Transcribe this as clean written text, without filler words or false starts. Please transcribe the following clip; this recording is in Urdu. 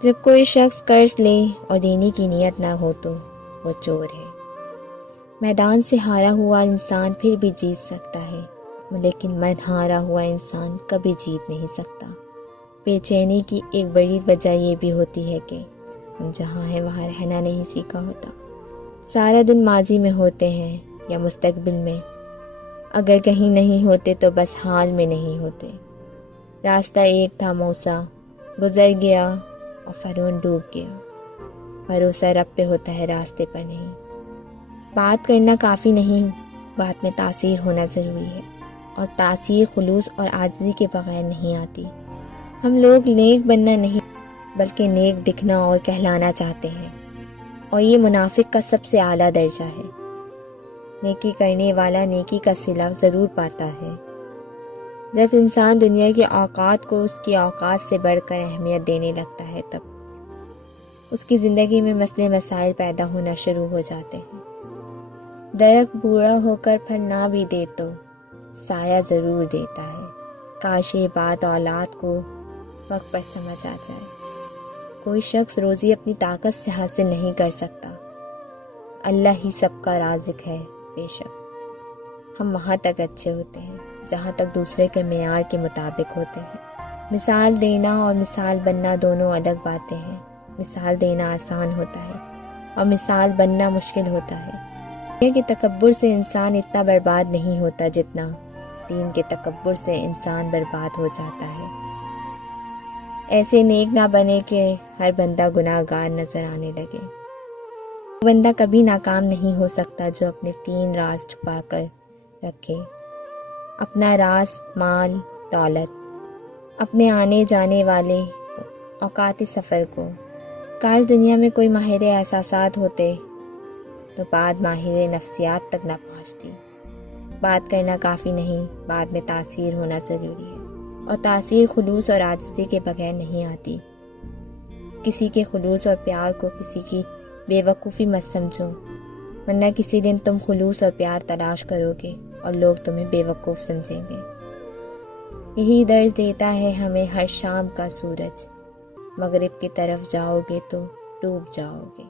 جب کوئی شخص قرض لے اور دینے کی نیت نہ ہو تو وہ چور ہے۔ میدان سے ہارا ہوا انسان پھر بھی جیت سکتا ہے، لیکن من ہارا ہوا انسان کبھی جیت نہیں سکتا۔ بے چینی کی ایک بڑی وجہ یہ بھی ہوتی ہے کہ ہم جہاں ہیں وہاں رہنا نہیں سیکھا ہوتا۔ سارا دن ماضی میں ہوتے ہیں یا مستقبل میں، اگر کہیں نہیں ہوتے تو بس حال میں نہیں ہوتے۔ راستہ ایک تھا موسیٰ، گزر گیا اور فرعون ڈوب گیا۔ بھروسہ رب پہ ہوتا ہے، راستے پر نہیں۔ بات کرنا کافی نہیں، بات میں تاثیر ہونا ضروری ہے، اور تاثیر خلوص اور عاجزی کے بغیر نہیں آتی۔ ہم لوگ نیک بننا نہیں بلکہ نیک دکھنا اور کہلانا چاہتے ہیں، اور یہ منافق کا سب سے اعلیٰ درجہ ہے۔ نیکی کرنے والا نیکی کا صلہ ضرور پاتا ہے۔ جب انسان دنیا کی اوقات کو اس کی اوقات سے بڑھ کر اہمیت دینے لگتا ہے، تب اس کی زندگی میں مسئلے مسائل پیدا ہونا شروع ہو جاتے ہیں۔ درخت بوڑھا ہو کر پھل نہ بھی دے تو سایہ ضرور دیتا ہے۔ کاش یہ بات اولاد کو وقت پر سمجھ آ جائے۔ کوئی شخص روزی اپنی طاقت سے حاصل نہیں کر سکتا، اللہ ہی سب کا رازق ہے۔ بے شک ہم وہاں تک اچھے ہوتے ہیں جہاں تک دوسرے کے معیار کے مطابق ہوتے ہیں۔ مثال دینا اور مثال بننا دونوں الگ باتیں ہیں۔ مثال دینا آسان ہوتا ہے اور مثال بننا مشکل ہوتا ہے۔ دنیا کے تکبر سے انسان اتنا برباد نہیں ہوتا جتنا دین کے تکبر سے انسان برباد ہو جاتا ہے۔ ایسے نیک نہ بنے کہ ہر بندہ گناہ گار نظر آنے لگے۔ وہ بندہ کبھی ناکام نہیں ہو سکتا جو اپنے 3 راز چھپا کر رکھے، اپنا راز مال دولت، اپنے آنے جانے والے اوقات سفر کو۔ کاش دنیا میں کوئی ماہر احساسات ہوتے تو بات ماہر نفسیات تک نہ پہنچتی۔ بات کرنا کافی نہیں، بات میں تاثیر ہونا ضروری ہے، اور تاثیر خلوص اور عاجزی کے بغیر نہیں آتی۔ کسی کے خلوص اور پیار کو کسی کی بے وقوفی مت سمجھو، ورنہ کسی دن تم خلوص اور پیار تلاش کرو گے اور لوگ تمہیں بے وقوف سمجھیں گے۔ یہی درس دیتا ہے ہمیں ہر شام کا سورج، مغرب کی طرف جاؤ گے تو ڈوب جاؤ گے۔